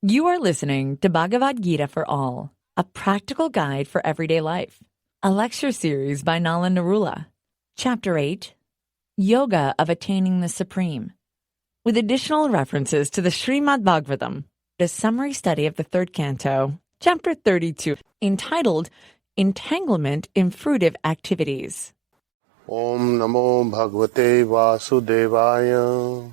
You are listening to Bhagavad Gita for All, a practical guide for everyday life. A lecture series by Nala Narula. Chapter 8, Yoga of Attaining the Supreme. With additional references to the Srimad Bhagavatam, a summary study of the third canto, Chapter 32, entitled Entanglement in Fruitive Activities. Om Namo Bhagavate Vasudevaya.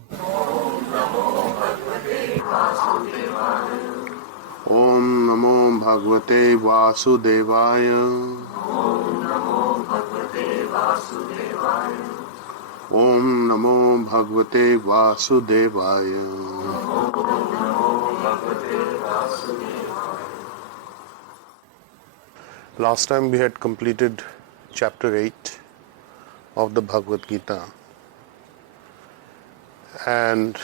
Om Namo Bhagavate Vasudevaya. Om Namo Bhagavate Vasudevaya. Last time we had completed chapter 8 of the Bhagavad Gita, and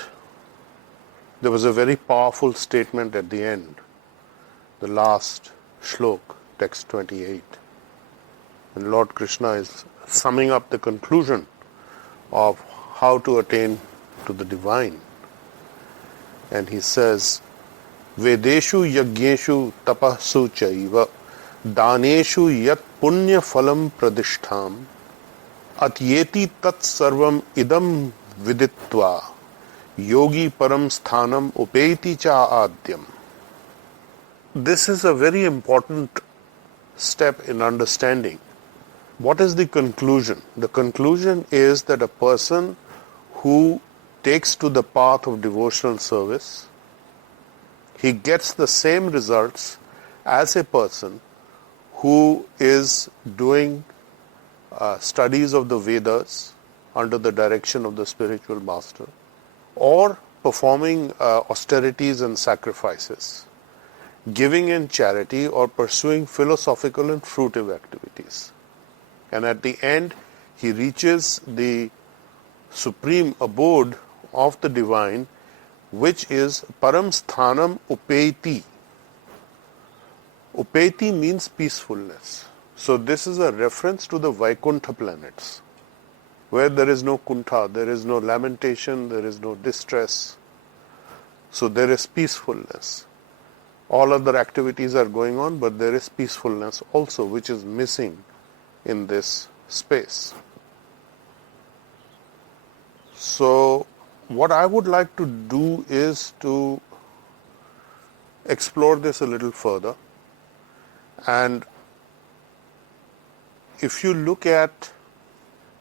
there was a very powerful statement at the end, the last shlok, text 28. And Lord Krishna is summing up the conclusion of how to attain to the divine. And he says, Vedeshu yagyeshu tapassu chaiva daneshu yat punya phalam pradishtham atyeti tat sarvam idam viditva yogi param sthanam upeti cha adyam. This is a very important step in understanding. What is the conclusion? The conclusion is that a person who takes to the path of devotional service, he gets the same results as a person who is doing studies of the Vedas under the direction of the spiritual master, or performing austerities and sacrifices, giving in charity, or pursuing philosophical and fruitive activities. And at the end, he reaches the supreme abode of the divine, which is Param Sthanam Upeti. Upeti means peacefulness. So this is a reference to the Vaikuntha planets, where there is no kuntha, there is no lamentation, there is no distress. So there is peacefulness. All other activities are going on, but there is peacefulness also, which is missing in this space. So what I would like to do is to explore this a little further. And if you look at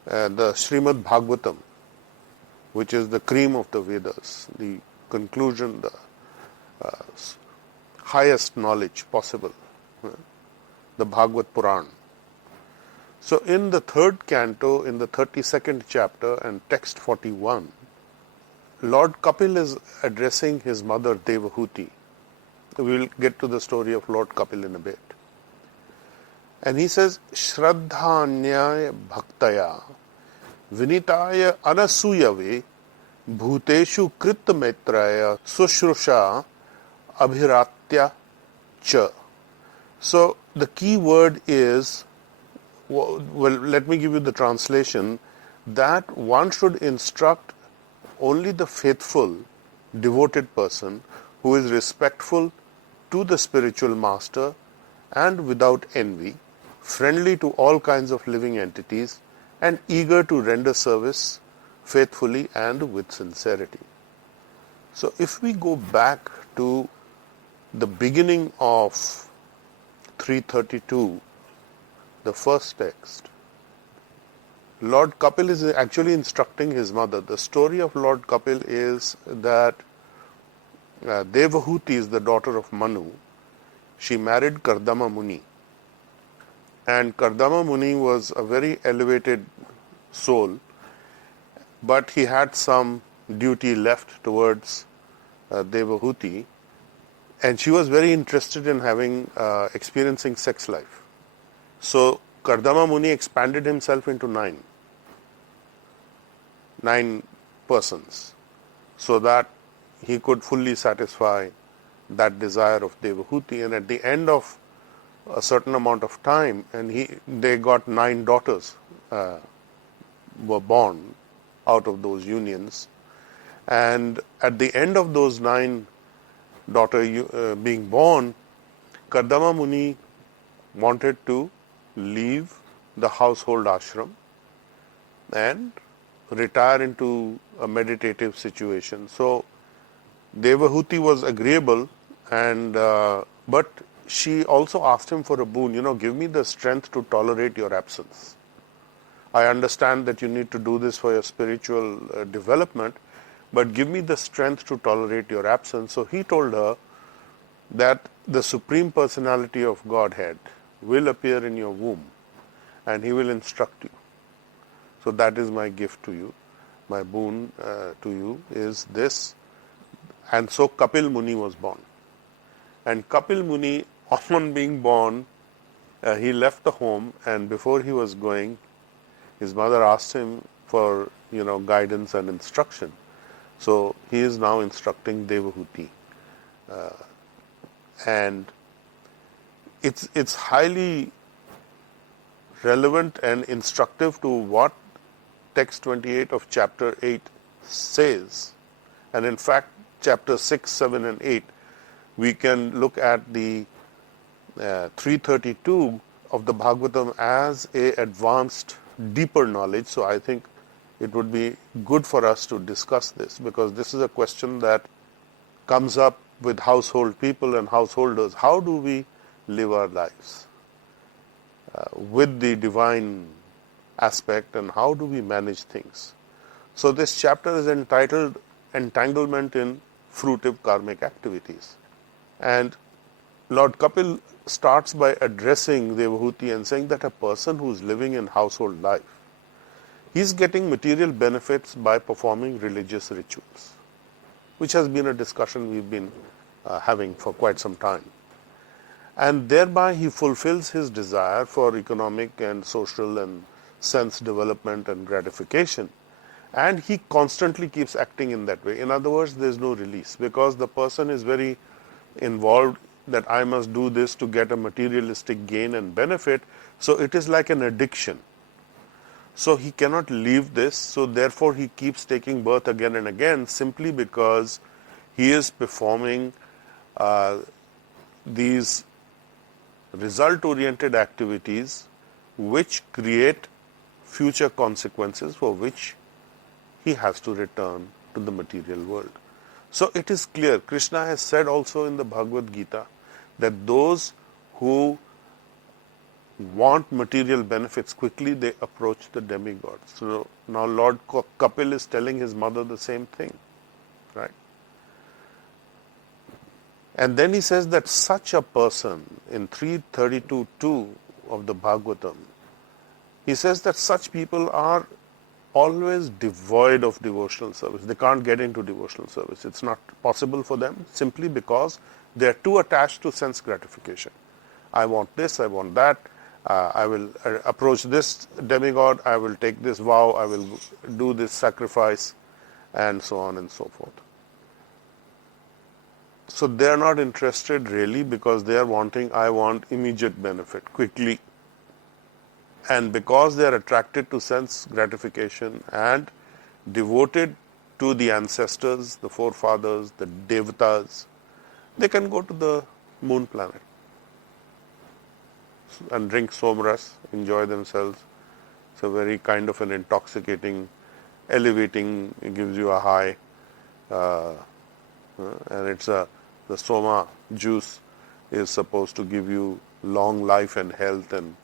the Srimad Bhagavatam, which is the cream of the Vedas, the conclusion, the highest knowledge possible, the Bhagavad Puran. So in the third canto, in the 32nd chapter and text 41, Lord Kapil is addressing his mother Devahuti. We will get to the story of Lord Kapil in a bit. And he says, Shraddhanyaya bhaktaya vinitaya anasuyave bhuteshu kritta maitraya sushrusha abhiratya cha. So the key word is, well, let me give you the translation, that one should instruct only the faithful, devoted person who is respectful to the spiritual master and without envy, friendly to all kinds of living entities, and eager to render service faithfully and with sincerity. So if we go back to the beginning of 332, the first text, Lord Kapil is actually instructing his mother. The story of Lord Kapil is that Devahuti is the daughter of Manu. She married Kardama Muni. And Kardama Muni was a very elevated soul, but he had some duty left towards Devahuti, and she was very interested in experiencing sex life. So Kardama Muni expanded himself into nine persons, so that he could fully satisfy that desire of Devahuti. And at the end of a certain amount of time, and they got 9 daughters were born out of those unions. And at the end of those 9 daughter being born, Kardama Muni wanted to leave the household ashram and retire into a meditative situation. So Devahuti was agreeable, and but she also asked him for a boon. Give me the strength to tolerate your absence. I understand that you need to do this for your spiritual development, but give me the strength to tolerate your absence. So he told her that the Supreme Personality of Godhead will appear in your womb and he will instruct you. So that is my gift to you. My boon to you is this. And so Kapil Muni was born. And Kapil Muni, upon being born, he left the home, and before he was going, his mother asked him for guidance and instruction. So he is now instructing Devahuti. And it's highly relevant and instructive to what text 28 of chapter 8 says. And in fact, chapter 6, 7 and 8, we can look at the 332 of the Bhagavatam as a advanced, deeper knowledge. So I think it would be good for us to discuss this, because this is a question that comes up with household people and householders. How do we live our lives with the divine aspect, and how do we manage things? So this chapter is entitled Entanglement in Fruitive Karmic Activities. And Lord Kapil starts by addressing Devahuti and saying that a person who is living in household life, he's getting material benefits by performing religious rituals, which has been a discussion we've been having for quite some time. And thereby he fulfills his desire for economic and social and sense development and gratification. And he constantly keeps acting in that way. In other words, there's no release, because the person is very involved that I must do this to get a materialistic gain and benefit. So it is like an addiction. So he cannot leave this. So therefore he keeps taking birth again and again, simply because he is performing these result-oriented activities which create future consequences for which he has to return to the material world. So it is clear, Krishna has said also in the Bhagavad Gita that those who want material benefits quickly, they approach the demigods. So now Lord Kapil is telling his mother the same thing, right? And then he says that such a person, in 332.2 of the Bhagavatam, he says that such people are always devoid of devotional service. They can't get into devotional service. It's not possible for them, simply because they are too attached to sense gratification. I want this, I want that, I will approach this demigod, I will take this vow, I will do this sacrifice, and so on and so forth. So they are not interested really, because they are wanting, I want immediate benefit, quickly. And because they are attracted to sense gratification and devoted to the ancestors, the forefathers, the devatas, they can go to the moon planet and drink somras, enjoy themselves. It's a very kind of an intoxicating, elevating, it gives you a high, and it's the soma juice is supposed to give you long life and health and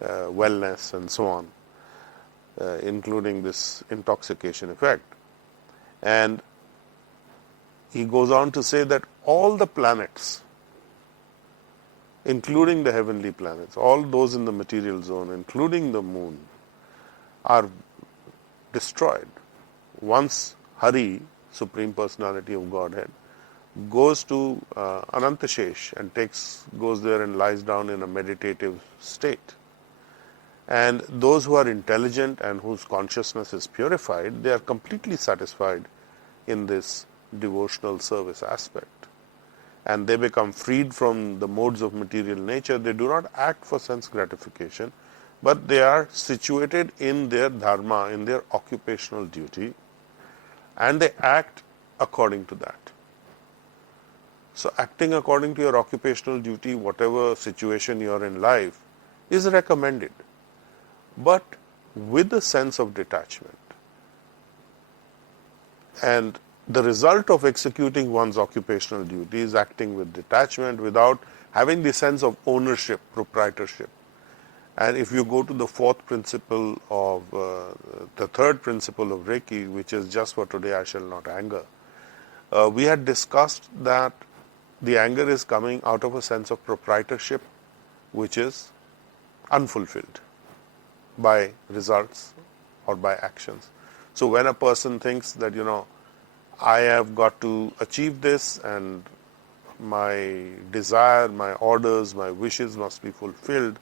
wellness and so on, including this intoxication effect. And he goes on to say that all the planets, including the heavenly planets, all those in the material zone, including the moon, are destroyed once Hari, Supreme Personality of Godhead, goes to Anantashesh and goes there and lies down in a meditative state. And those who are intelligent and whose consciousness is purified, they are completely satisfied in this devotional service aspect. And they become freed from the modes of material nature. They do not act for sense gratification, but they are situated in their dharma, in their occupational duty, and they act according to that. So acting according to your occupational duty, whatever situation you are in life, is recommended, but with a sense of detachment. And the result of executing one's occupational duty is acting with detachment without having the sense of ownership, proprietorship. And if you go to the fourth principle of, the third principle of Reiki, which is just for today I shall not anger, we had discussed that the anger is coming out of a sense of proprietorship, which is unfulfilled by results or by actions. So when a person thinks that, I have got to achieve this and my desire, my orders, my wishes must be fulfilled,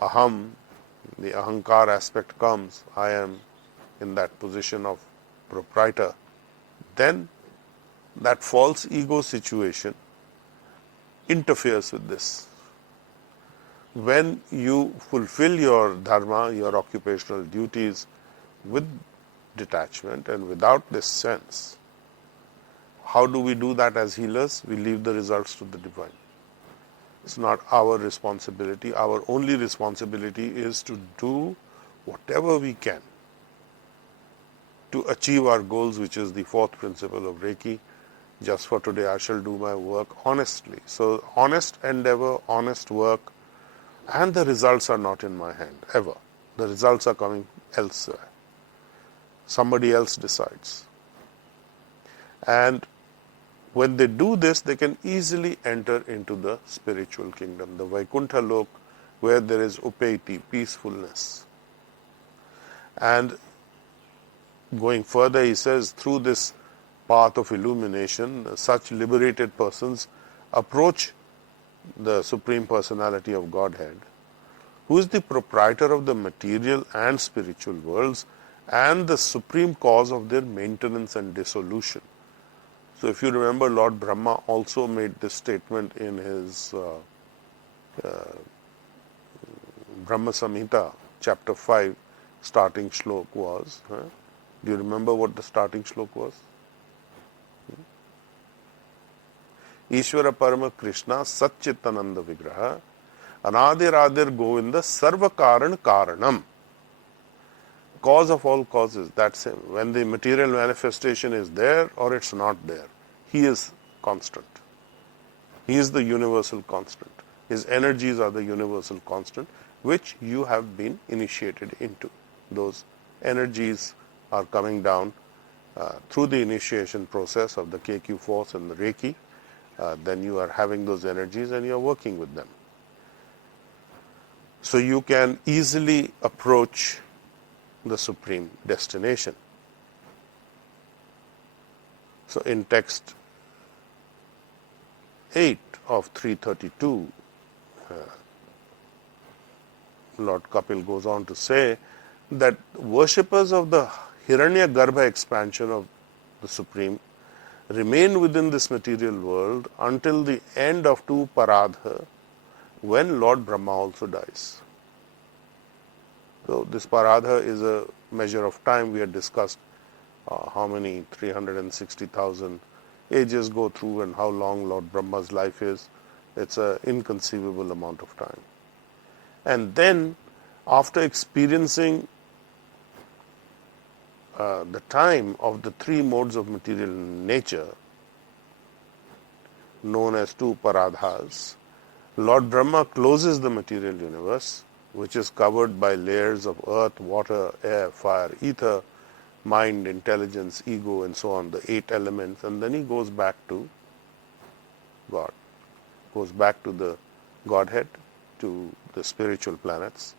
aham, the ahankar aspect comes, I am in that position of proprietor, then that false ego situation interferes with this. When you fulfill your dharma, your occupational duties with detachment and without this sense, how do we do that as healers? We leave the results to the divine. It's not our responsibility. Our only responsibility is to do whatever we can to achieve our goals, which is the fourth principle of Reiki. Just for today, I shall do my work honestly. So, honest endeavor, honest work, and the results are not in my hand, ever. The results are coming elsewhere. Somebody else decides. And when they do this, they can easily enter into the spiritual kingdom, the Vaikuntha Lok, where there is upaiti, peacefulness. And going further, he says, through this path of illumination, such liberated persons approach the Supreme Personality of Godhead, who is the proprietor of the material and spiritual worlds and the supreme cause of their maintenance and dissolution. So if you remember, Lord Brahma also made this statement in his Brahma Samhita, chapter 5, starting shlok was. Do you remember what the starting shlok was? Ishvara Parama Krishna Satchitananda Vigraha Anadiradir Govinda Sarva Karan Karanam. Cause of all causes, that's him. When the material manifestation is there or it's not there, he is constant. He is the universal constant. His energies are the universal constant, which you have been initiated into. Those energies are coming down through the initiation process of the KQ force and the Reiki. Then you are having those energies and you are working with them. So you can easily approach the supreme destination. So in text 8 of 332, Lord Kapil goes on to say that worshippers of the Hiranya Garbha expansion of the Supreme remain within this material world until the end of 2 Paradha, when Lord Brahma also dies. So this Paradha is a measure of time. We had discussed how many 360,000 ages go through and how long Lord Brahma's life is. It's an inconceivable amount of time. And then, after experiencing the time of the 3 modes of material nature, known as 2 Paradhas, Lord Brahma closes the material universe, which is covered by layers of earth, water, air, fire, ether, mind, intelligence, ego, and so on, the 8 elements, and then he goes back to God, goes back to the Godhead, to the spiritual planets.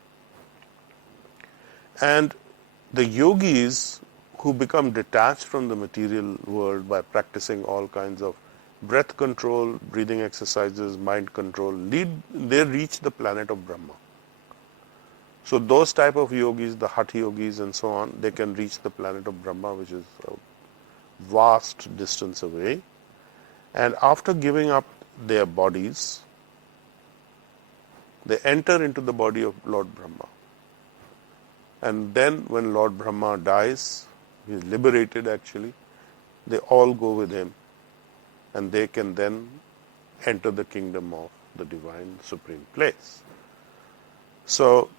And the yogis who become detached from the material world by practicing all kinds of breath control, breathing exercises, mind control, they reach the planet of Brahma. So those type of yogis, the Hatha yogis and so on, they can reach the planet of Brahma, which is a vast distance away. And after giving up their bodies, they enter into the body of Lord Brahma. And then when Lord Brahma dies, he is liberated actually, they all go with him and they can then enter the kingdom of the divine supreme place. So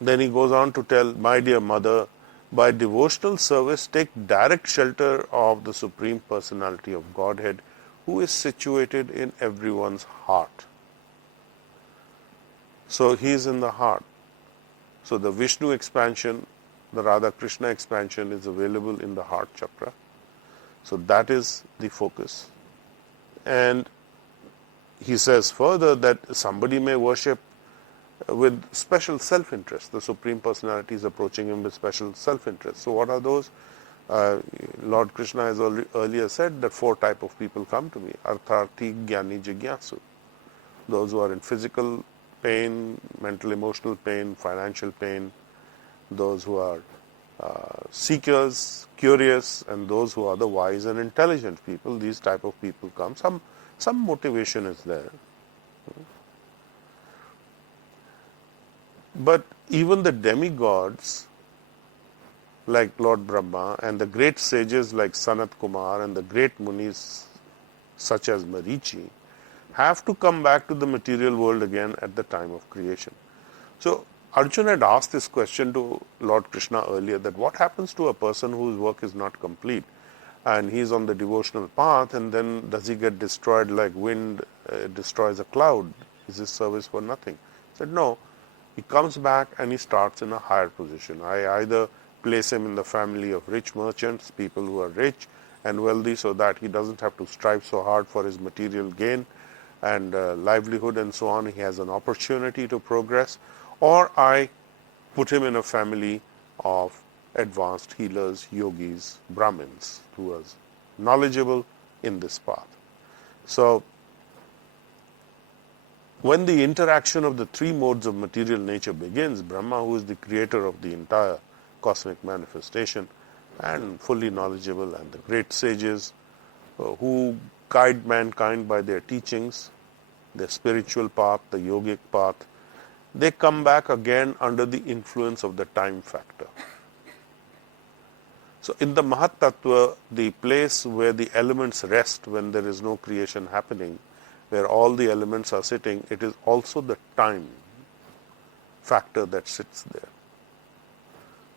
then he goes on to tell, my dear mother, by devotional service take direct shelter of the Supreme Personality of Godhead, who is situated in everyone's heart. So he is in the heart. So the Vishnu expansion, the Radha Krishna expansion is available in the heart chakra. So that is the focus. And he says further that somebody may worship with special self-interest. The Supreme Personality is approaching him with special self-interest. So what are those? Lord Krishna has earlier said that 4 types of people come to me. Artharthi, Jnani, Jigyasu. Those who are in physical pain, mental, emotional pain, financial pain. Those who are seekers, curious, and those who are the wise and intelligent people. These type of people come. Some motivation is there. But even the demigods, like Lord Brahma, and the great sages like Sanat Kumar, and the great munis such as Marichi, have to come back to the material world again at the time of creation. So Arjuna had asked this question to Lord Krishna earlier, that what happens to a person whose work is not complete, and he is on the devotional path, and then does he get destroyed like wind destroys a cloud? Is his service for nothing? He said, no. He comes back and he starts in a higher position. I either place him in the family of rich merchants, people who are rich and wealthy, so that he doesn't have to strive so hard for his material gain and livelihood and so on. He has an opportunity to progress. Or I put him in a family of advanced healers, yogis, Brahmins, who are knowledgeable in this path. So when the interaction of the 3 modes of material nature begins, Brahma, who is the creator of the entire cosmic manifestation and fully knowledgeable, and the great sages who guide mankind by their teachings, their spiritual path, the yogic path, they come back again under the influence of the time factor. So in the Mahat Tattva, the place where the elements rest when there is no creation happening, where all the elements are sitting, it is also the time factor that sits there.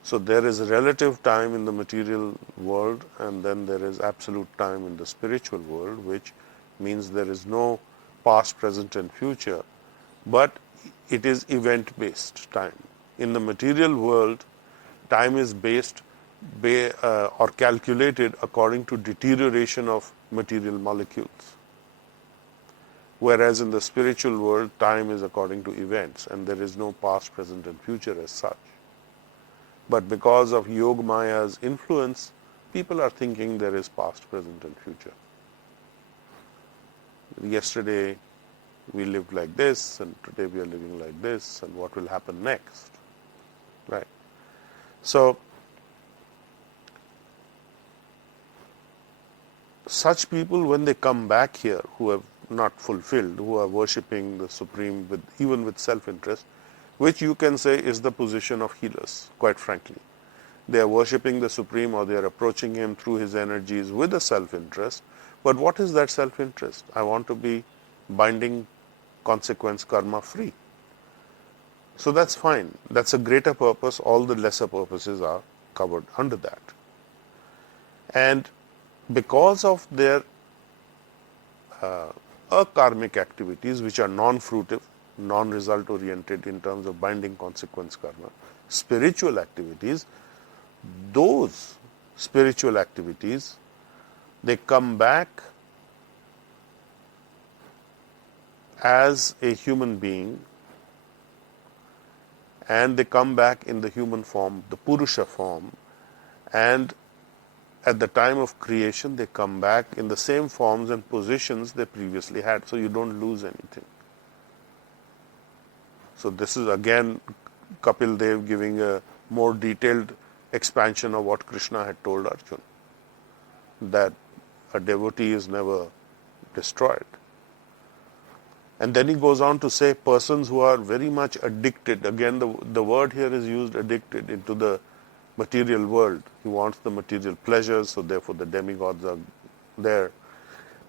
So there is relative time in the material world, and then there is absolute time in the spiritual world, which means there is no past, present and future, but it is event-based time. In the material world, time is based or calculated according to deterioration of material molecules. Whereas in the spiritual world, time is according to events, and there is no past, present and future as such. But because of Yoga Maya's influence, people are thinking there is past, present and future. Yesterday we lived like this, and today we are living like this, and what will happen next? Right? So such people, when they come back here, who have not fulfilled, who are worshipping the Supreme even with self-interest, which you can say is the position of healers, quite frankly. They are worshipping the Supreme, or they are approaching Him through His energies with a self-interest. But what is that self-interest? I want to be binding consequence karma free. So that's fine. That's a greater purpose. All the lesser purposes are covered under that. And because of their akarmic activities, which are non-fruitive, non-result oriented in terms of binding consequence karma, spiritual activities, those spiritual activities, they come back as a human being, and they come back in the human form, the Purusha form, and at the time of creation they come back in the same forms and positions they previously had, so you don't lose anything. So this is again Kapildeva giving a more detailed expansion of what Krishna had told Arjuna, that a devotee is never destroyed. And then he goes on to say persons who are very much addicted, again the word here is used, addicted, into the material world. He wants the material pleasures, so therefore the demigods are there.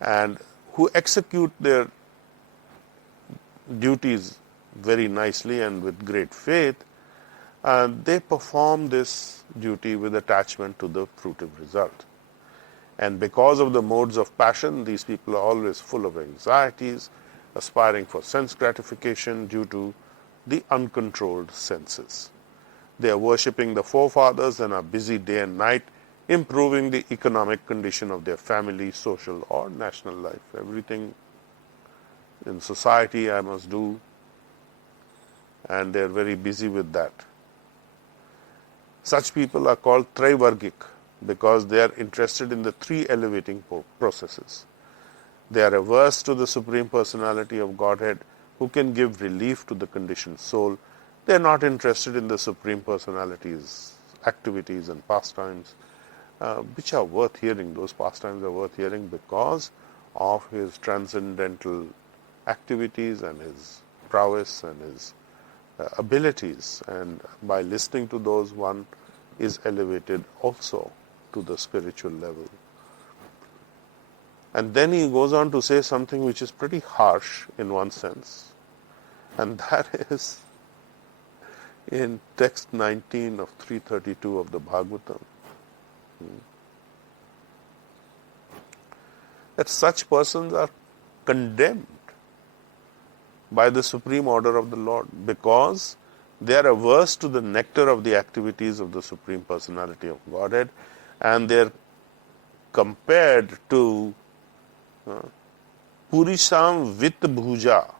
And who execute their duties very nicely and with great faith, they perform this duty with attachment to the fruitive result. And because of the modes of passion, these people are always full of anxieties, aspiring for sense gratification due to the uncontrolled senses. They are worshipping the forefathers and are busy day and night improving the economic condition of their family, social or national life. Everything in society I must do, and they are very busy with that. Such people are called Traivargik because they are interested in the three elevating processes. They are averse to the Supreme Personality of Godhead who can give relief to the conditioned soul. They are not interested in the Supreme Personality's activities and pastimes, which are worth hearing. Those pastimes are worth hearing because of his transcendental activities and his prowess and his abilities. And by listening to those, one is elevated also to the spiritual level. And then he goes on to say something which is pretty harsh in one sense, and that is in text 19 of 332 of the Bhagavatam, that such persons are condemned by the supreme order of the Lord because they are averse to the nectar of the activities of the Supreme Personality of Godhead, and they are compared to Purisham with bhuja.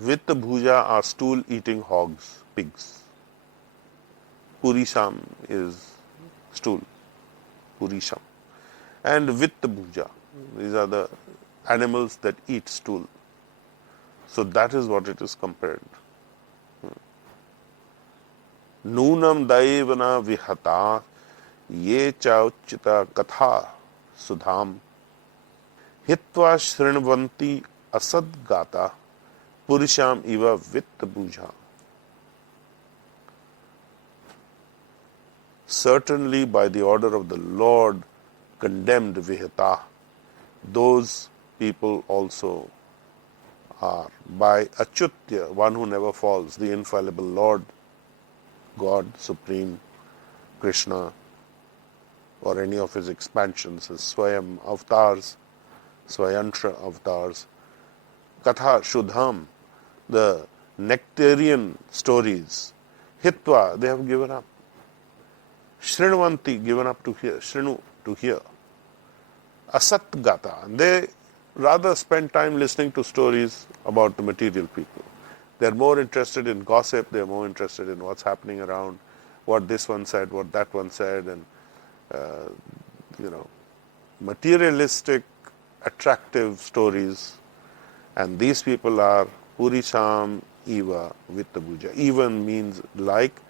With bhuja are stool-eating hogs, pigs. Purisham is stool, Purisham. And with bhuja, these are the animals that eat stool. So that is what it is compared. Nunam daivana vihata ye chauchita katha sudham hitva shrinvanti asad gata purisham iva vitta bhuja. Certainly by the order of the Lord condemned vihata, those people also are. By Achyutya, one who never falls, the infallible Lord, God, Supreme, Krishna, or any of his expansions, his Swayam avatars, Swayantra avatars, Katha Shudham, the nectarian stories, Hitva, they have given up. Shrinvanti, given up to hear, Shrinu, to hear. Asat Gata, they rather spend time listening to stories about the material people. They are more interested in gossip, they are more interested in what's happening around, what this one said, what that one said, and materialistic, attractive stories. And these people are Purisham Eva Vitta Bhuja. Even means like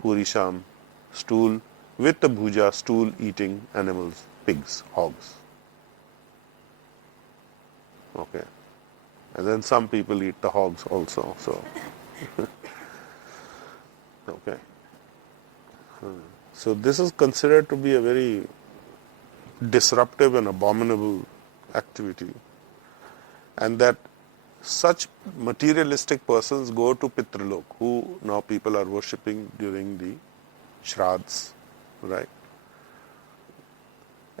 Purisham, stool, Vitta Bhuja, stool eating animals, pigs, hogs. Okay. And then some people eat the hogs also. So, okay. So this is considered to be a very disruptive and abominable activity, and that such materialistic persons go to Pitralok, who now people are worshipping during the Shraddhas, right?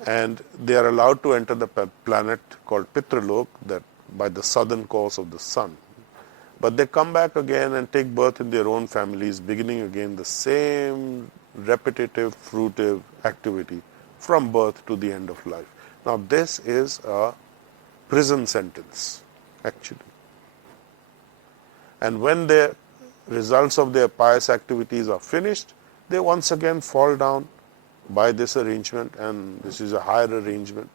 And they are allowed to enter the planet called Pitralok, that by the southern course of the sun. But they come back again and take birth in their own families, beginning again the same repetitive, fruitive activity from birth to the end of life. Now this is a prison sentence, actually. And when the results of their pious activities are finished, they once again fall down by this arrangement, and this is a higher arrangement.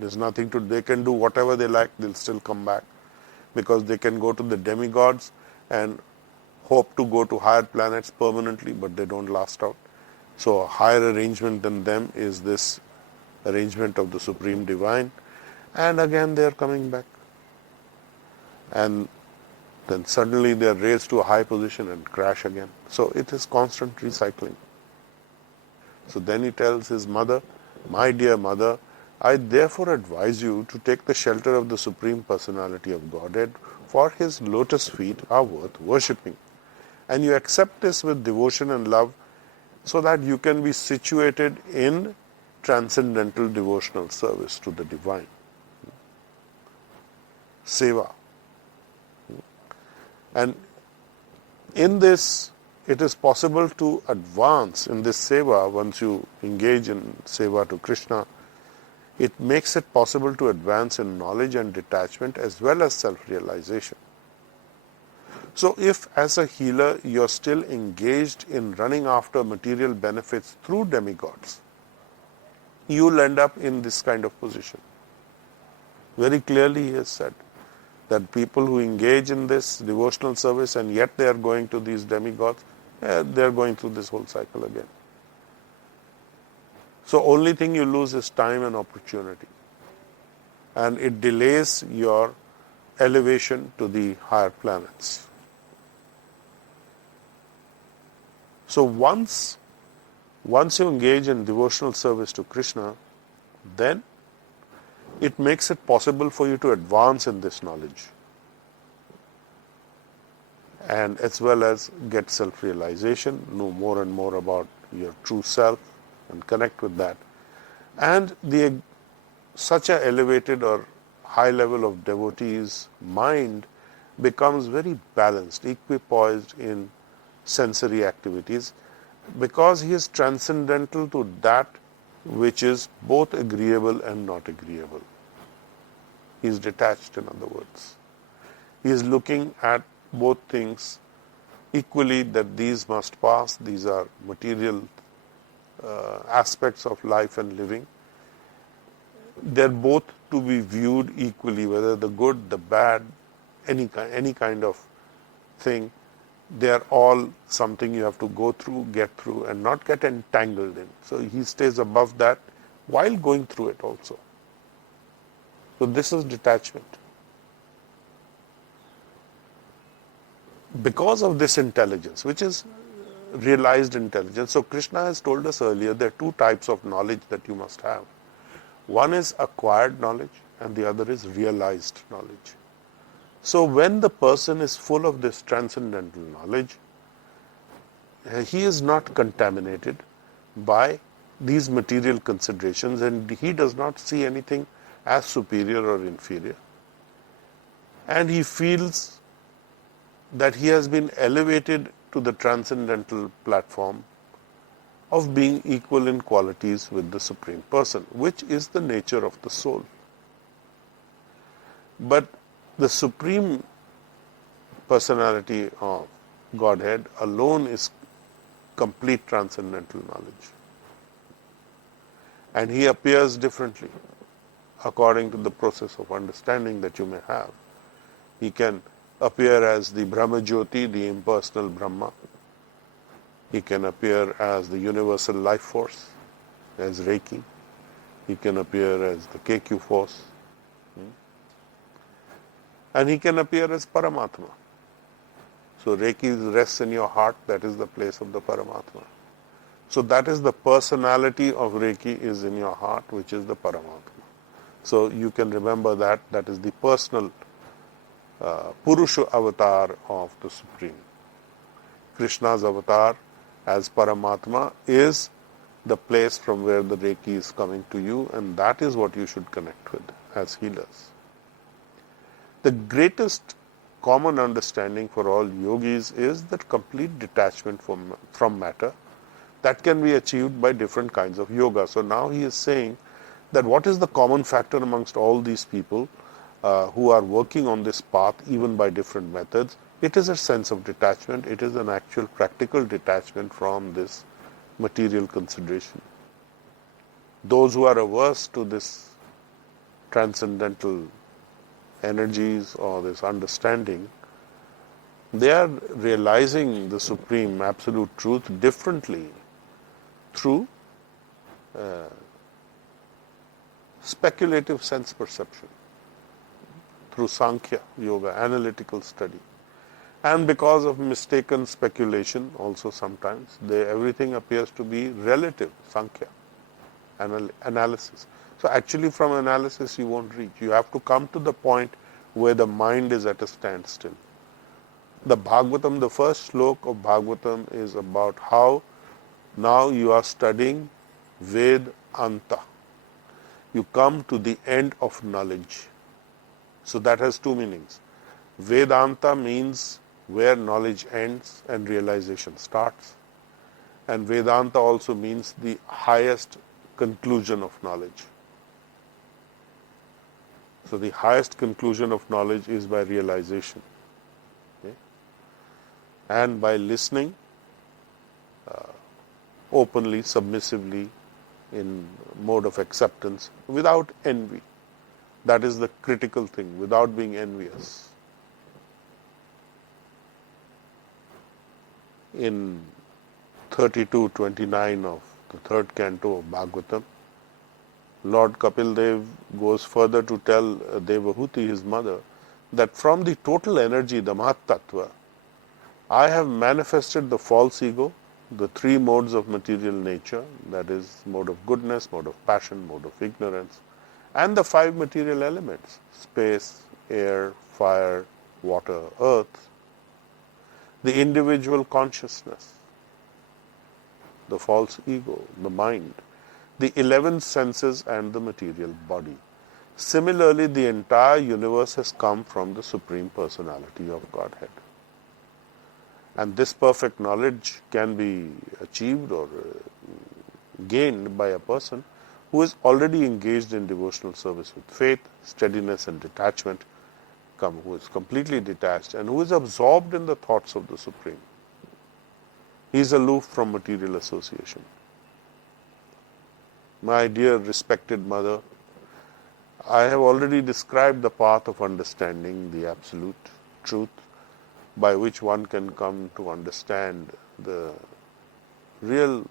There's nothing to, they can do whatever they like, they'll still come back, because they can go to the demigods and hope to go to higher planets permanently, but they don't last out. So a higher arrangement than them is this arrangement of the Supreme Divine, and again they are coming back. And then suddenly they are raised to a high position and crash again. So it is constant recycling. So then he tells his mother, my dear mother, I therefore advise you to take the shelter of the Supreme Personality of Godhead, for His lotus feet are worth worshipping. And you accept this with devotion and love so that you can be situated in transcendental devotional service to the Divine. Seva. And in this, it is possible to advance in this seva. Once you engage in seva to Krishna, it makes it possible to advance in knowledge and detachment as well as self-realization. So if as a healer you're still engaged in running after material benefits through demigods, you'll end up in this kind of position. Very clearly he has said that people who engage in this devotional service and yet they are going to these demigods, they are going through this whole cycle again. So only thing you lose is time and opportunity. And it delays your elevation to the higher planets. So once you engage in devotional service to Krishna, then it makes it possible for you to advance in this knowledge and as well as get self-realization, know more and more about your true self and connect with that. And such a elevated or high level of devotee's mind becomes very balanced, equipoised in sensory activities, because he is transcendental to that which is both agreeable and not agreeable. He is detached, in other words. He is looking at both things equally, that these must pass, these are material aspects of life and living. They're both to be viewed equally, whether the good, the bad, any kind of thing. They are all something you have to go through, get through, and not get entangled in. So he stays above that while going through it also. So this is detachment. Because of this intelligence, which is realized intelligence. So Krishna has told us earlier there are two types of knowledge that you must have. One is acquired knowledge and the other is realized knowledge. So when the person is full of this transcendental knowledge, he is not contaminated by these material considerations and he does not see anything as superior or inferior. And he feels that he has been elevated to the transcendental platform of being equal in qualities with the Supreme Person, which is the nature of the soul. But the Supreme Personality of Godhead alone is complete transcendental knowledge. And he appears differently according to the process of understanding that you may have. He can appear as the Brahma Jyoti, the impersonal Brahma. He can appear as the universal life force, as Reiki. He can appear as the KQ force. And he can appear as Paramatma. So Reiki rests in your heart, that is the place of the Paramatma. So that is the personality of Reiki is in your heart, which is the Paramatma. So you can remember that is the personal Purusha avatar of the Supreme. Krishna's avatar as Paramatma is the place from where the Reiki is coming to you, and that is what you should connect with as healers. The greatest common understanding for all yogis is that complete detachment from matter that can be achieved by different kinds of yoga. So now he is saying that what is the common factor amongst all these people who are working on this path, even by different methods? It is a sense of detachment. It is an actual practical detachment from this material consideration. Those who are averse to this transcendental energies or this understanding, they are realizing the supreme absolute truth differently through speculative sense perception, through Sankhya Yoga, analytical study. And because of mistaken speculation also sometimes, everything appears to be relative, Sankhya, analysis. So actually from analysis you won't reach. You have to come to the point where the mind is at a standstill. The Bhagavatam, the first slok of Bhagavatam is about how now you are studying Vedanta. You come to the end of knowledge. So that has two meanings. Vedanta means where knowledge ends and realization starts. And Vedanta also means the highest conclusion of knowledge. So the highest conclusion of knowledge is by realization. Okay? And by listening openly, submissively, in mode of acceptance, without envy. That is the critical thing, without being envious. In 32:29 of the third canto of Bhagavatam, Lord Kapildeva goes further to tell Devahuti, his mother, that from the total energy, the Mahat-tattva, I have manifested the false ego, the three modes of material nature, that is mode of goodness, mode of passion, mode of ignorance, and the five material elements, space, air, fire, water, earth, the individual consciousness, the false ego, the mind, the 11 senses and the material body. Similarly, the entire universe has come from the Supreme Personality of Godhead. And this perfect knowledge can be achieved or gained by a person who is already engaged in devotional service with faith, steadiness and detachment, who is completely detached and who is absorbed in the thoughts of the Supreme. He is aloof from material association. My dear respected mother, I have already described the path of understanding the absolute truth by which one can come to understand the real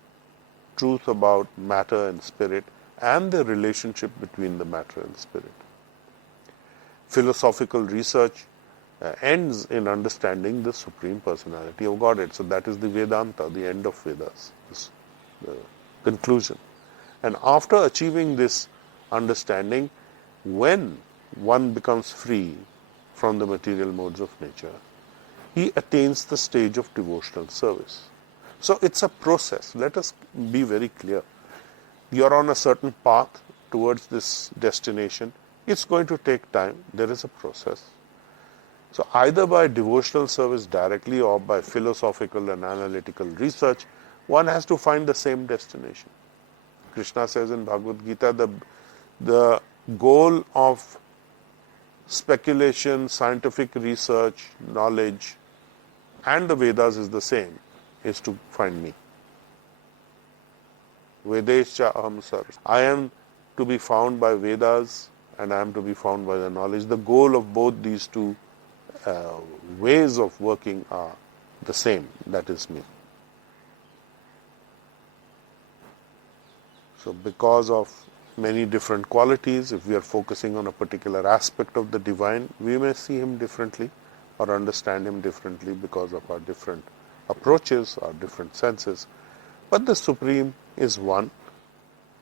truth about matter and spirit and the relationship between the matter and spirit. Philosophical research ends in understanding the Supreme Personality of Godhead. So that is the Vedanta, the end of Vedas, the conclusion. And after achieving this understanding, when one becomes free from the material modes of nature, he attains the stage of devotional service. So it's a process. Let us be very clear. You're on a certain path towards this destination. It's going to take time. There is a process. So either by devotional service directly or by philosophical and analytical research, one has to find the same destination. Krishna says in Bhagavad Gita, the goal of speculation, scientific research, knowledge, and the Vedas is the same, is to find me. Vedescha aham sar. I am to be found by Vedas and I am to be found by the knowledge. The goal of both these two ways of working are the same, that is me. So because of many different qualities, if we are focusing on a particular aspect of the divine, we may see him differently or understand him differently because of our different approaches, our different senses. But the Supreme is one,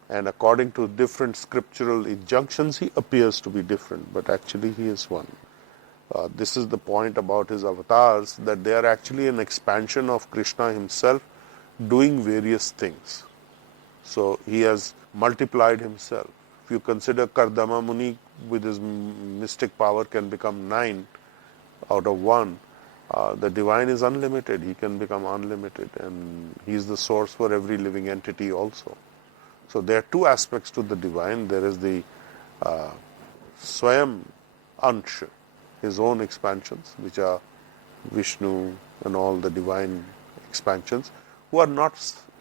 and according to different scriptural injunctions, he appears to be different, but actually he is one. This is the point about his avatars, that they are actually an expansion of Krishna himself doing various things. So he has multiplied himself. If you consider Kardama Muni with his mystic power can become 9 out of 1, the divine is unlimited. He can become unlimited, and he is the source for every living entity also. So there are two aspects to the divine. There is the Swayam Ansh, his own expansions, which are Vishnu and all the divine expansions, who are not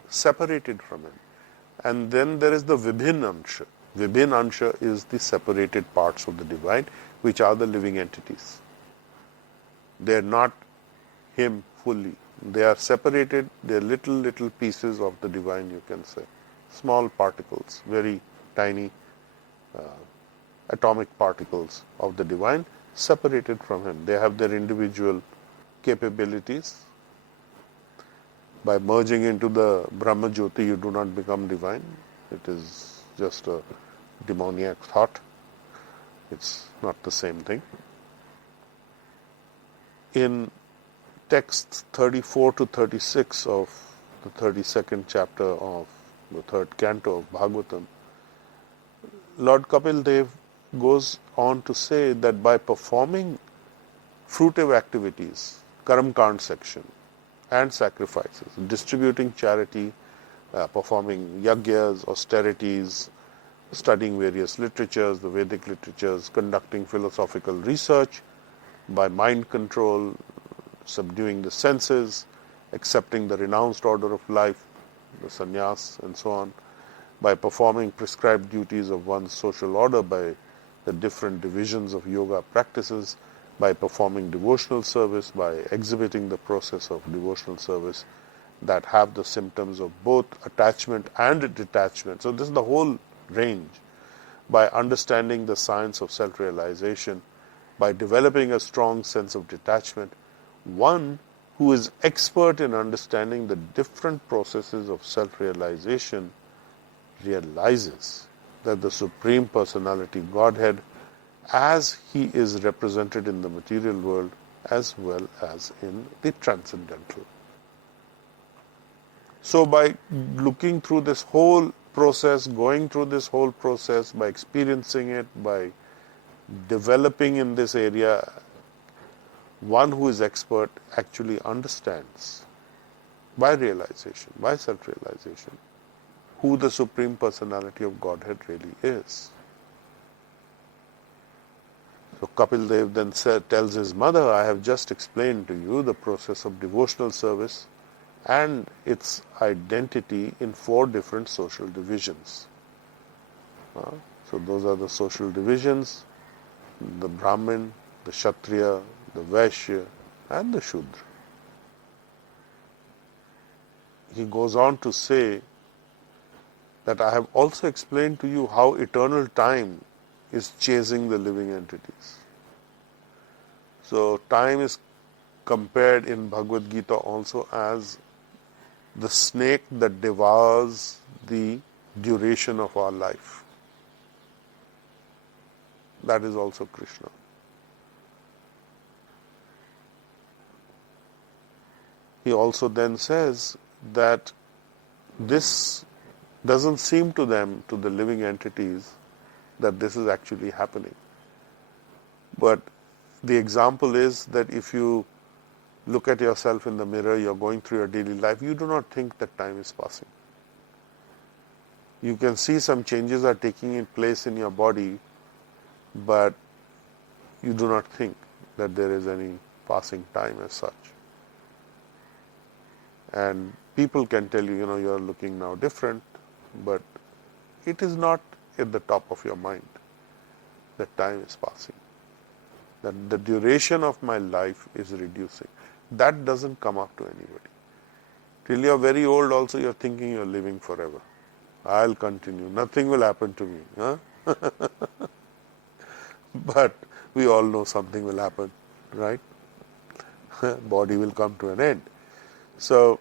separated from him. And then there is the Vibhin Ansha. Vibhin Ansha is the separated parts of the divine, which are the living entities. They are not him fully. They are separated, they are little pieces of the divine, you can say. Small particles, very tiny atomic particles of the divine, separated from him. They have their individual capabilities. By merging into the Brahma Jyoti, you do not become divine. It is just a demoniac thought. It's not the same thing. In texts 34 to 36 of the 32nd chapter of the 3rd canto of Bhagavatam, Lord Kapildeva goes on to say that by performing fruitive activities, Karam Kand section, and sacrifices, distributing charity, performing yagyas, austerities, studying various literatures, the Vedic literatures, conducting philosophical research, by mind control, subduing the senses, accepting the renounced order of life, the sannyas and so on, by performing prescribed duties of one's social order by the different divisions of yoga practices, by performing devotional service, by exhibiting the process of devotional service that have the symptoms of both attachment and detachment. So this is the whole range. By understanding the science of self-realization, by developing a strong sense of detachment, one who is expert in understanding the different processes of self-realization realizes that the Supreme Personality Godhead, as He is represented in the material world as well as in the transcendental. So by looking through this whole process, going through this whole process, by experiencing it, by developing in this area, one who is expert actually understands by realization, by self-realization, who the Supreme Personality of Godhead really is. So Kapildeva then tells his mother, I have just explained to you the process of devotional service and its identity in 4 different social divisions. So those are the social divisions: the Brahmin, the Kshatriya, the Vaishya, and the Shudra. He goes on to say that I have also explained to you how eternal time is chasing the living entities. So time is compared in Bhagavad Gita also as the snake that devours the duration of our life. That is also Krishna. He also then says that this doesn't seem to them, to the living entities, that this is actually happening. But the example is that if you look at yourself in the mirror, you're going through your daily life, you do not think that time is passing. You can see some changes are taking place in your body, but you do not think that there is any passing time as such. And people can tell you, you're looking now different, but it is not at the top of your mind that time is passing, that the duration of my life is reducing. That doesn't come up to anybody. Till you're very old also, you're thinking you're living forever. I'll continue. Nothing will happen to me. Huh? But we all know something will happen, right? Body will come to an end. So,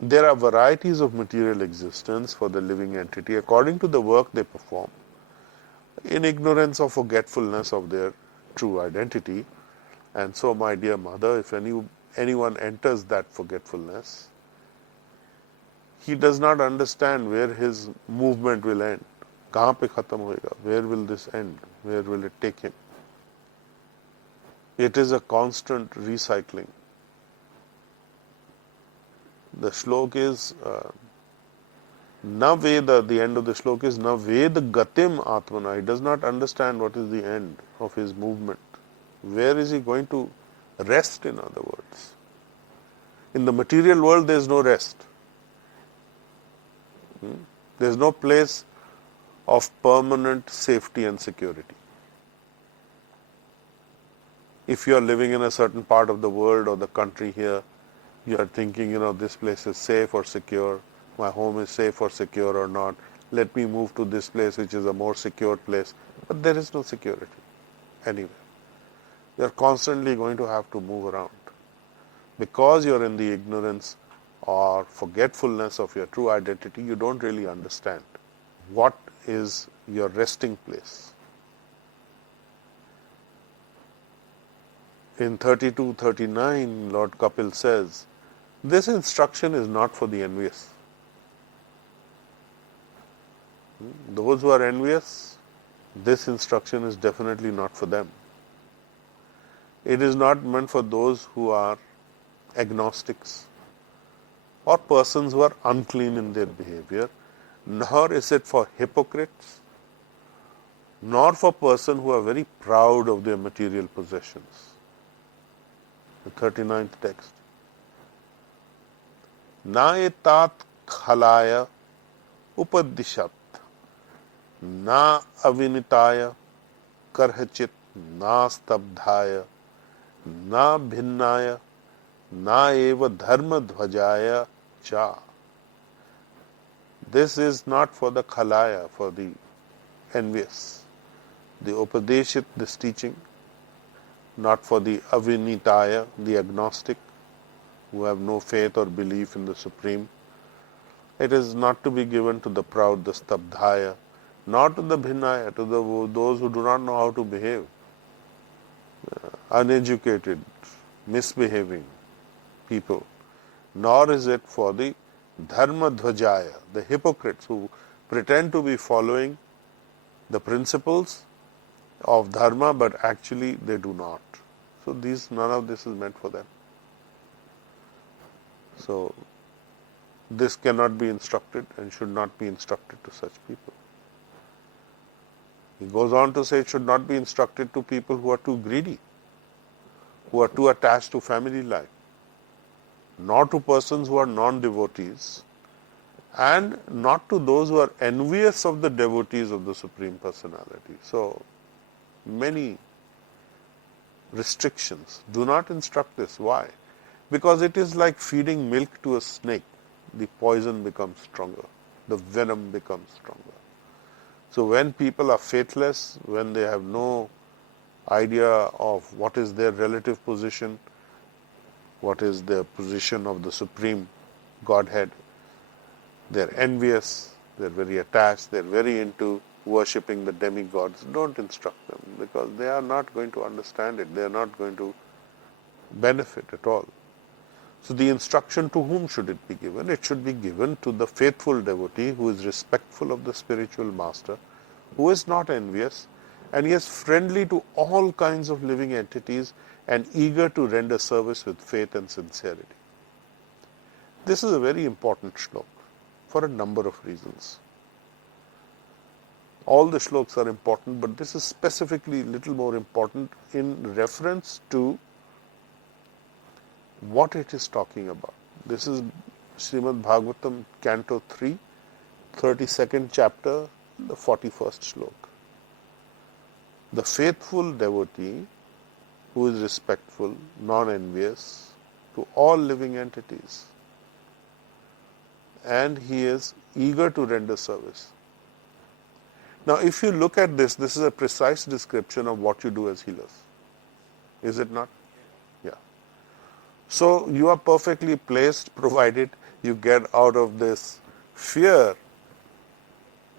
there are varieties of material existence for the living entity according to the work they perform, in ignorance or forgetfulness of their true identity. And so, my dear mother, if anyone enters that forgetfulness, he does not understand where his movement will end. Kahan pe khatam hoega? Where will this end? Where will it take him? It is a constant recycling. The shlok is na veda, the end of the shlok is na veda gatim atmana. He does not understand what is the end of his movement. Where is he going to rest, in other words? In the material world, there is no rest. There is no place of permanent safety and security. If you are living in a certain part of the world or the country here, you are thinking, this place is safe or secure, my home is safe or secure or not, let me move to this place which is a more secure place. But there is no security anywhere. You are constantly going to have to move around. Because you are in the ignorance or forgetfulness of your true identity, you don't really understand what is your resting place. In 32-39, Lord Kapil says, this instruction is not for the envious. Those who are envious, this instruction is definitely not for them. It is not meant for those who are agnostics or persons who are unclean in their behavior, nor is it for hypocrites, nor for persons who are very proud of their material possessions. The 39th text. Na etat khalaya upadishat, na avinitaya karhachit, na stabdhaya, na bhinnaya, na eva dharma dhvajaya cha. This is not for the khalaya, for the envious. The upadeshit, this teaching, not for the avinitaya, the agnostic, who have no faith or belief in the Supreme. It is not to be given to the proud, the stabdhaya, not to the bhinnaya, to those who do not know how to behave, uneducated, misbehaving people. Nor is it for the dharma dhvajaya, the hypocrites who pretend to be following the principles of dharma, but actually they do not. So none of this is meant for them. So this cannot be instructed and should not be instructed to such people. He goes on to say it should not be instructed to people who are too greedy, who are too attached to family life, nor to persons who are non-devotees, and not to those who are envious of the devotees of the Supreme Personality. So many restrictions. Do not instruct this. Why? Because it is like feeding milk to a snake. The poison becomes stronger. The venom becomes stronger. So when people are faithless, when they have no idea of what is their relative position, what is the position of the Supreme Godhead, they're envious, they're very attached, they're very into worshipping the demigods. Don't instruct them, because they are not going to understand it. They are not going to benefit at all. So the instruction, to whom should it be given? It should be given to the faithful devotee who is respectful of the spiritual master, who is not envious, and he is friendly to all kinds of living entities and eager to render service with faith and sincerity. This is a very important shlok for a number of reasons. All the shloks are important, but this is specifically a little more important in reference to what it is talking about. This is Srimad Bhagavatam, Canto 3, 32nd chapter, the 41st shlok. The faithful devotee who is respectful, non-envious to all living entities, and he is eager to render service. Now, if you look at this, this is a precise description of what you do as healers. Is it not? Yeah. So, you are perfectly placed, provided you get out of this fear,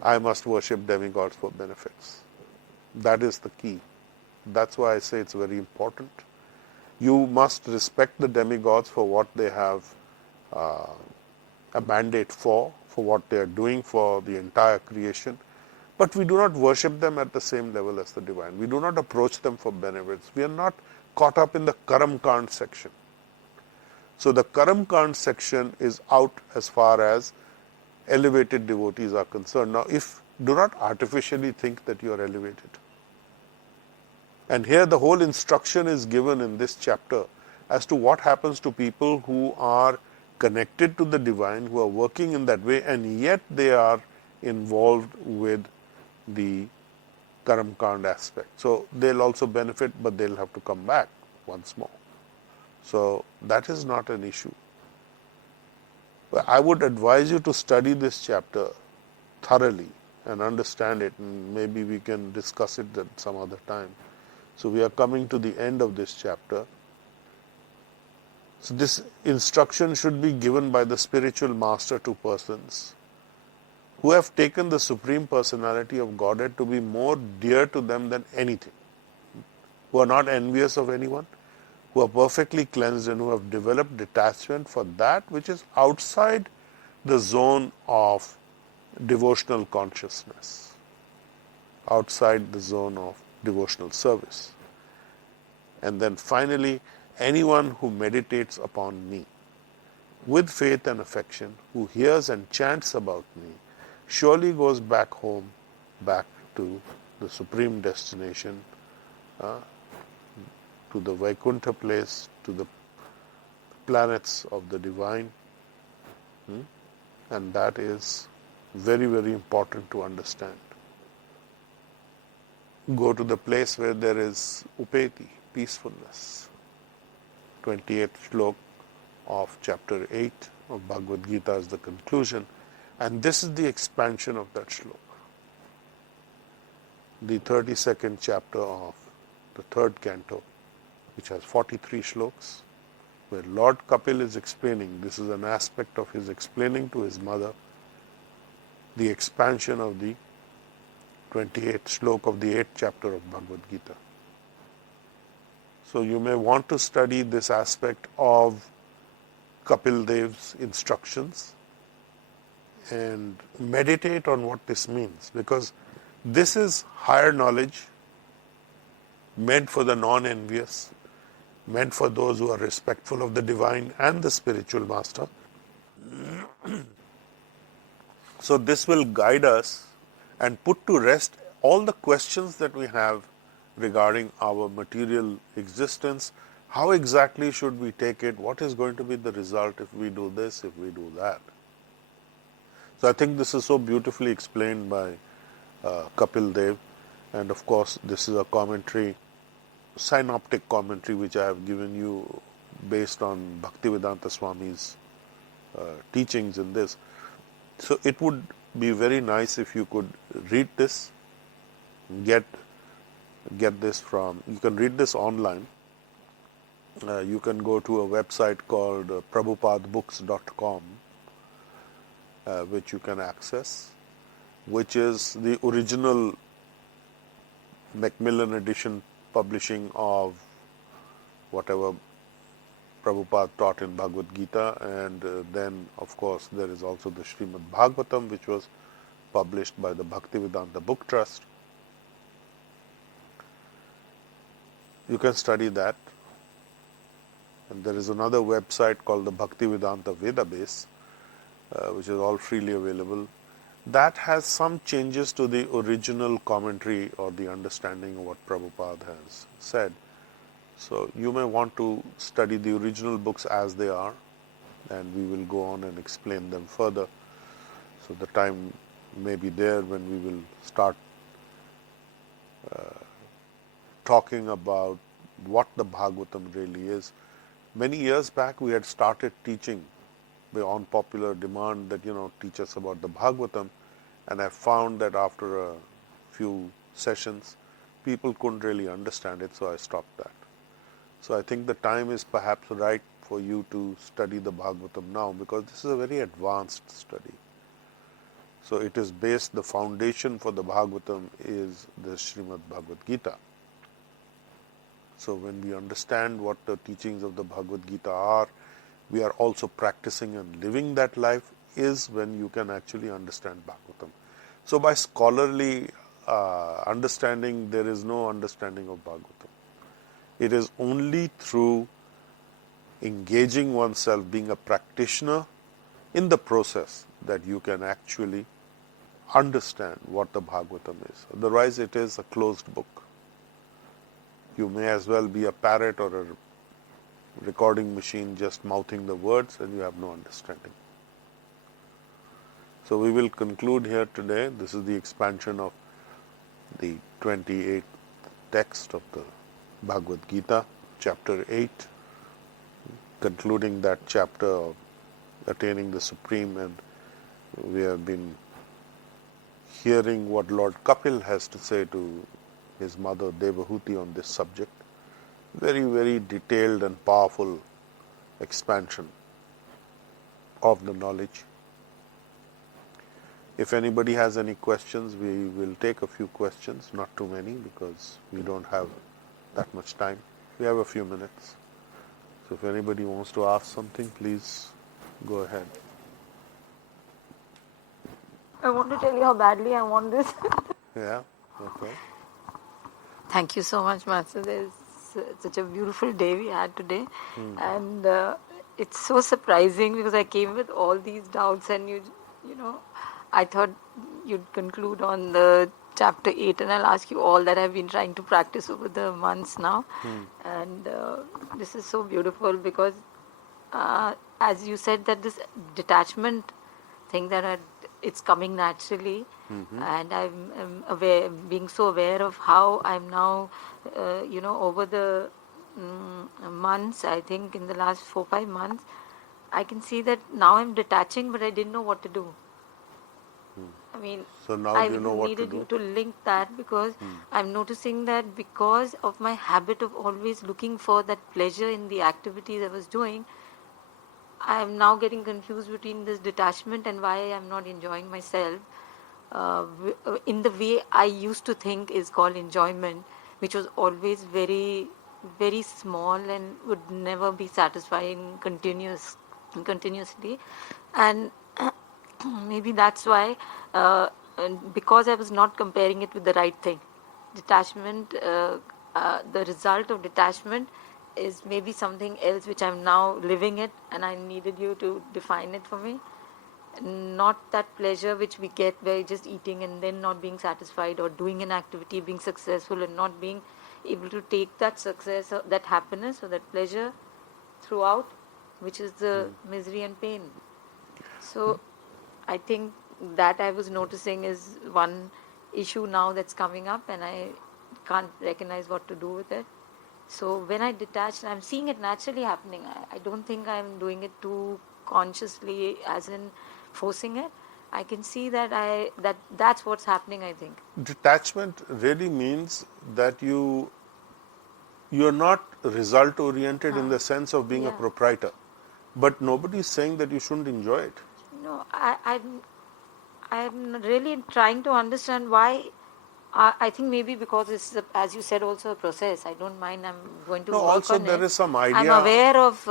I must worship demigods for benefits. That is the key. That's why I say it's very important. You must respect the demigods for what they have a mandate for what they are doing for the entire creation. But we do not worship them at the same level as the divine. We do not approach them for benefits. We are not caught up in the Karam Kand section. So the Karam Kand section is out as far as elevated devotees are concerned. Now, do not artificially think that you are elevated. And here the whole instruction is given in this chapter as to what happens to people who are connected to the divine, who are working in that way, and yet they are involved with the Karam Kand aspect. So they'll also benefit, but they'll have to come back once more. So that is not an issue. But I would advise you to study this chapter thoroughly and understand it, and maybe we can discuss it at some other time. So we are coming to the end of this chapter. So this instruction should be given by the spiritual master to persons who have taken the Supreme Personality of Godhead to be more dear to them than anything, who are not envious of anyone, who are perfectly cleansed and who have developed detachment for that which is outside the zone of devotional consciousness, outside the zone of devotional service. And then finally, anyone who meditates upon me with faith and affection, who hears and chants about me, surely goes back home, back to the supreme destination, to the Vaikuntha place, to the planets of the divine. And that is very, very important to understand. Go to the place where there is upeti, peacefulness. 28th shlok of chapter 8 of Bhagavad Gita is the conclusion, and this is the expansion of that shlok. The 32nd chapter of the 3rd canto, which has 43 shloks, where Lord Kapil is explaining, this is an aspect of his explaining to his mother, the expansion of the 28th shlok of the 8th chapter of Bhagavad Gita. So you may want to study this aspect of Kapildev's instructions and meditate on what this means, because this is higher knowledge meant for the non-envious, meant for those who are respectful of the divine and the spiritual master. So this will guide us and put to rest all the questions that we have regarding our material existence. How exactly should we take it? What is going to be the result if we do this, if we do that? So I think this is so beautifully explained by Kapildev, and of course this is a commentary, synoptic commentary, which I have given you based on Bhaktivedanta Swami's teachings in this. So it would be very nice if you could read this, get this from, you can read this online. You can go to a website called prabhupadbooks.com, which you can access, which is the original Macmillan edition publishing of whatever Prabhupada taught in Bhagavad Gita, and then of course there is also the Srimad Bhagavatam, which was published by the Bhaktivedanta Book Trust. You can study that. And there is another website called the Bhaktivedanta Vedabase, which is all freely available. That has some changes to the original commentary or the understanding of what Prabhupada has said. So you may want to study the original books as they are, and we will go on and explain them further. So the time may be there when we will start talking about what the Bhagavatam really is. Many years back we had started teaching on popular demand that, teach us about the Bhagavatam, and I found that after a few sessions people couldn't really understand it, so I stopped that. So I think the time is perhaps right for you to study the Bhagavatam now, because this is a very advanced study. So it is based, the foundation for the Bhagavatam is the Srimad Bhagavad Gita. So when we understand what the teachings of the Bhagavad Gita are, we are also practicing and living that life, is when you can actually understand Bhagavatam. So by scholarly understanding, there is no understanding of Bhagavatam. It is only through engaging oneself, being a practitioner in the process, that you can actually understand what the Bhagavatam is. Otherwise it is a closed book. You may as well be a parrot or a recording machine just mouthing the words, and you have no understanding. So we will conclude here today. This is the expansion of the 28th text of the Bhagavad Gita, chapter 8, concluding that chapter of Attaining the Supreme, and we have been hearing what Lord Kapil has to say to his mother Devahuti on this subject. Very, very detailed and powerful expansion of the knowledge. If anybody has any questions, we will take a few questions, not too many because we don't have that much time. We have a few minutes. So if anybody wants to ask something, please go ahead. I want to tell you how badly I want this. Yeah? Okay. Thank you so much, Master. There's such a beautiful day we had today. And it's so surprising because I came with all these doubts and you know, I thought you'd conclude on the chapter 8 and I'll ask you all that I've been trying to practice over the months now. And this is so beautiful because as you said that this detachment thing it's coming naturally, and I'm aware, being so aware of how I'm now, over the months, I think in the last 4-5 months, I can see that now I'm detaching, but I didn't know what to do. I mean, So now I you know what to needed do? you to link that because I'm noticing that because of my habit of always looking for that pleasure in the activities I was doing, I am now getting confused between this detachment and why I'm not enjoying myself in the way I used to think is called enjoyment, which was always very, very small and would never be satisfying continuously. And maybe that's why, and because I was not comparing it with the right thing. Detachment, the result of detachment is maybe something else which I'm now living it, and I needed you to define it for me. Not that pleasure which we get by just eating and then not being satisfied, or doing an activity, being successful and not being able to take that success or that happiness or that pleasure throughout, which is the misery and pain. So I think that I was noticing is one issue now that's coming up, and I can't recognize what to do with it. So when I detach, I'm seeing it naturally happening. I don't think I'm doing it too consciously, as in forcing it. I can see that that's what's happening, I think. Detachment really means that you're not result oriented in the sense of being a Yeah. proprietor. But nobody is saying that you shouldn't enjoy it. No, I'm really trying to understand why. I think maybe because it's, as you said, also a process. I don't mind. I'm going to No, work also on there it. is some I'm idea. aware of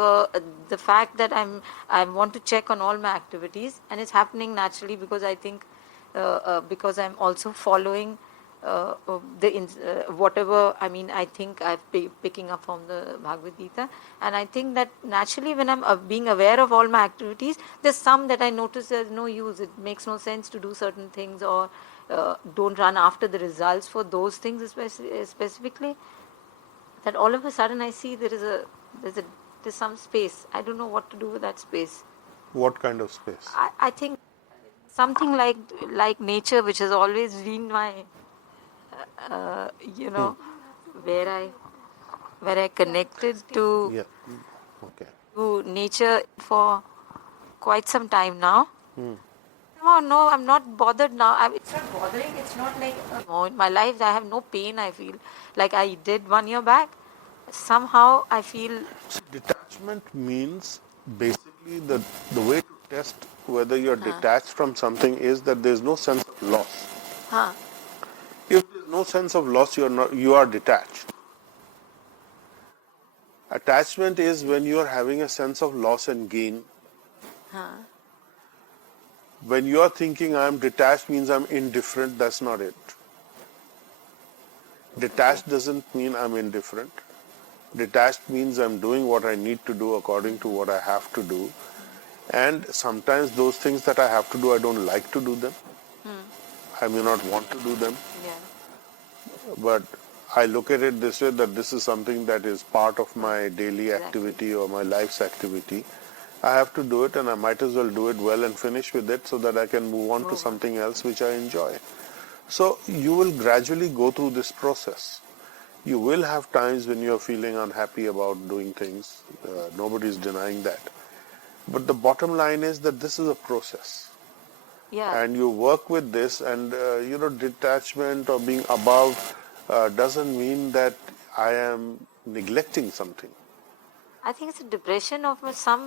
the fact that I want to check on all my activities, and it's happening naturally because I think because I'm also following whatever, I mean, I think I've picking up from the Bhagavad Gita, and I think that naturally when I'm being aware of all my activities, there's some that I notice there's no use. It makes no sense to do certain things, or don't run after the results for those things specifically. That all of a sudden I see there's some space. I don't know what to do with that space. What kind of space? I think something like nature, which has always been my uh, you know where I connected Yeah. Okay. to nature for quite some time now. Oh no, I'm not bothered now. It's not bothering. It's not like in my life I have no pain. I feel like I did 1 year back. Somehow I feel. Detachment means basically the way to test whether you're detached from something is that there's no sense of loss. Huh. If there's no sense of loss, you are detached. Attachment is when you are having a sense of loss and gain. When you are thinking I'm detached means I'm indifferent, that's not it. Detached doesn't mean I'm indifferent. Detached means I'm doing what I need to do according to what I have to do. And sometimes those things that I have to do, I don't like to do them. I may not want to do them. Yeah. But I look at it this way, that this is something that is part of my daily Exactly. activity or my life's activity. I have to do it, and I might as well do it well and finish with it so that I can move on to something else which I enjoy. So you will gradually go through this process. You will have times when you're feeling unhappy about doing things. Nobody is denying that. But the bottom line is that this is a process. Yeah. And you work with this, and detachment or being above doesn't mean that I am neglecting something. I think it's a depression of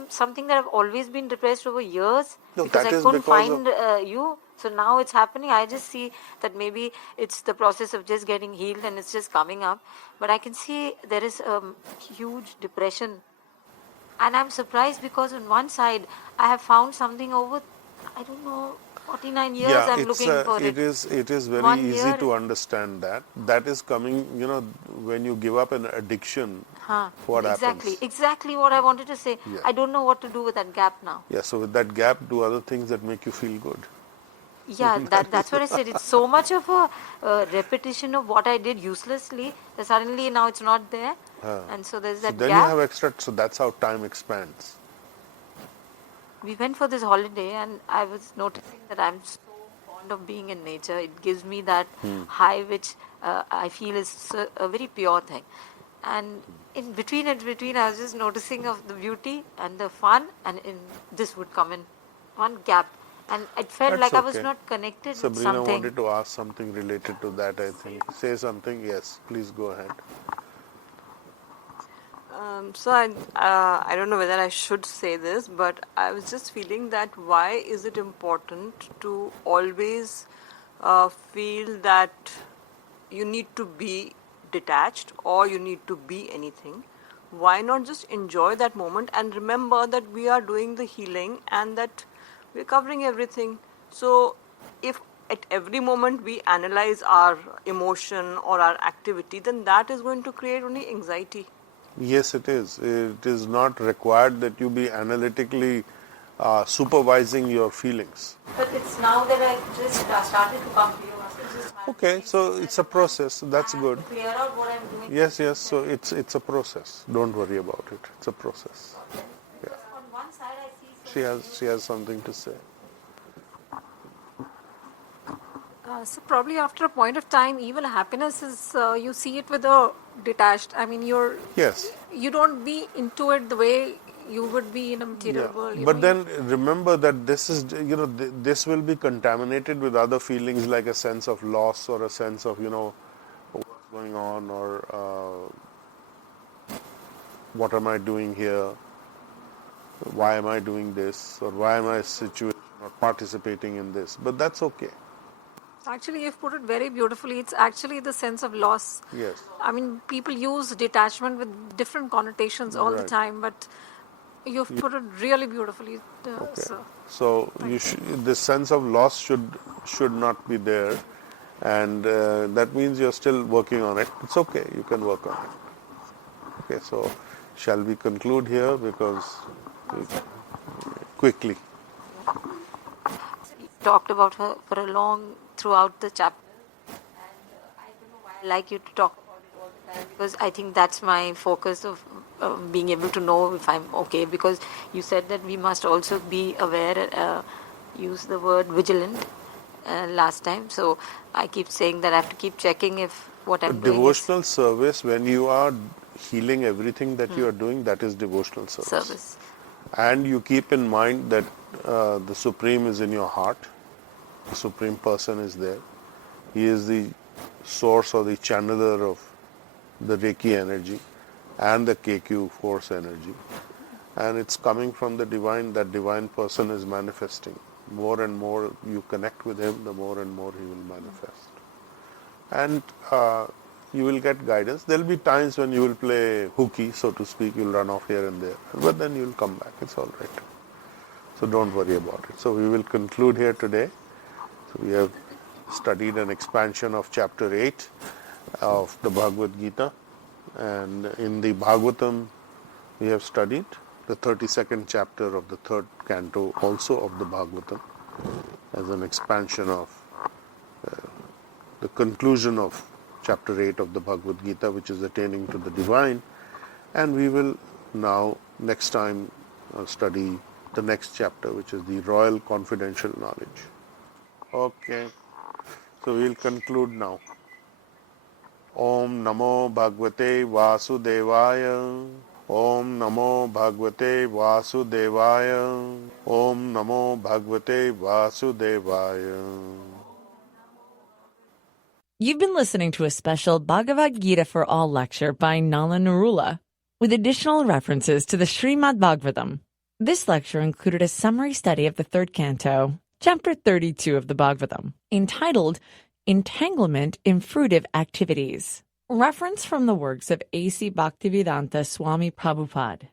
something that I've always been depressed over years No, because that I is couldn't because of find you. So now it's happening. I just see that maybe it's the process of just getting healed and it's just coming up. But I can see there is a huge depression. And I'm surprised because on one side I have found something over, I don't know, 49 years Yeah, I'm looking for it. it is very 1 easy year. to understand that. That is coming, when you give up an addiction, what Exactly, happens? exactly what I wanted to say. Yeah. I don't know what to do with that gap now. Yeah, so with that gap, do other things that make you feel good. Yeah, that's what I said. It's so much of a repetition of what I did uselessly that suddenly now it's not there. And so there's So that then you gap. have extra, so that's how time expands. We went for this holiday and I was noticing that I'm so fond of being in nature. It gives me that high which I feel is a very pure thing. And in between I was just noticing of the beauty and the fun, and in this would come in one gap. And it felt That's like I was okay. not connected with Sabrina something. wanted to ask something related to that, I think. Say something, yes, please go ahead. So I don't know whether I should say this, but I was just feeling that why is it important to always feel that you need to be detached or you need to be anything? Why not just enjoy that moment and remember that we are doing the healing and that we're covering everything? So if at every moment we analyze our emotion or our activity, then that is going to create only anxiety. Yes, it is. It is not required that you be analytically supervising your feelings. But it's now that I just started to come to you. Okay, so it's a process. That's good. Clear out what I'm doing. Yes, yes. So it's a process. Don't worry about it. It's a process. Yeah. On one side I see She has something to say. So probably after a point of time, even happiness is you see it with a detached. I mean, Yes. you don't be into it the way you would be in a material world. But then remember that this is, this will be contaminated with other feelings like a sense of loss or a sense of, what's going on or what am I doing here? Why am I doing this? Or why am I participating in this? But that's okay. Actually, you've put it very beautifully. It's actually the sense of loss. Yes. I mean, people use detachment with different connotations all the Right. time, but you've put it really beautifully. So this sense of loss should not be there, and that means you're still working on it. It's okay. You can work on it. Okay. So shall we conclude here because quickly. talked about her for a long throughout the chapter, and I don't know why I like you to talk about it all the time, because I think that's my focus of being able to know if I'm okay, because you said that we must also be aware, use the word vigilant last time, so I keep saying that I have to keep checking if what I'm doing Devotional service, when you are healing everything that you are doing, that is devotional is service. service. And you keep in mind that the Supreme is in your heart. The Supreme Person is there. He is the source or the channeler of the Reiki energy and the KQ force energy. And it's coming from the divine. That divine person is manifesting. More and more you connect with him, the more and more he will manifest. And you will get guidance. There will be times when you will play hooky, so to speak. You'll run off here and there. But then you'll come back. It's all right. So don't worry about it. So we will conclude here today. So we have studied an expansion of chapter 8 of the Bhagavad Gita. And in the Bhagavatam, we have studied the 32nd chapter of the 3rd canto also of the Bhagavatam as an expansion of the conclusion of chapter 8 of the Bhagavad Gita, which is attaining to the divine. And we will now next time study the next chapter, which is the royal confidential knowledge. Okay, so we will conclude now. Om Namo Bhagavate Vasudevaya. Om Namo Bhagavate Vasudevaya. Om Namo Bhagavate Vasudevaya. You've been listening to a special Bhagavad Gita for All lecture by Nala Narula, with additional references to the Srimad Bhagavatam. This lecture included a summary study of the 3rd canto, Chapter 32 of the Bhagavatam, entitled Entanglement in Fruitive Activities. Reference from the works of A.C. Bhaktivedanta Swami Prabhupada.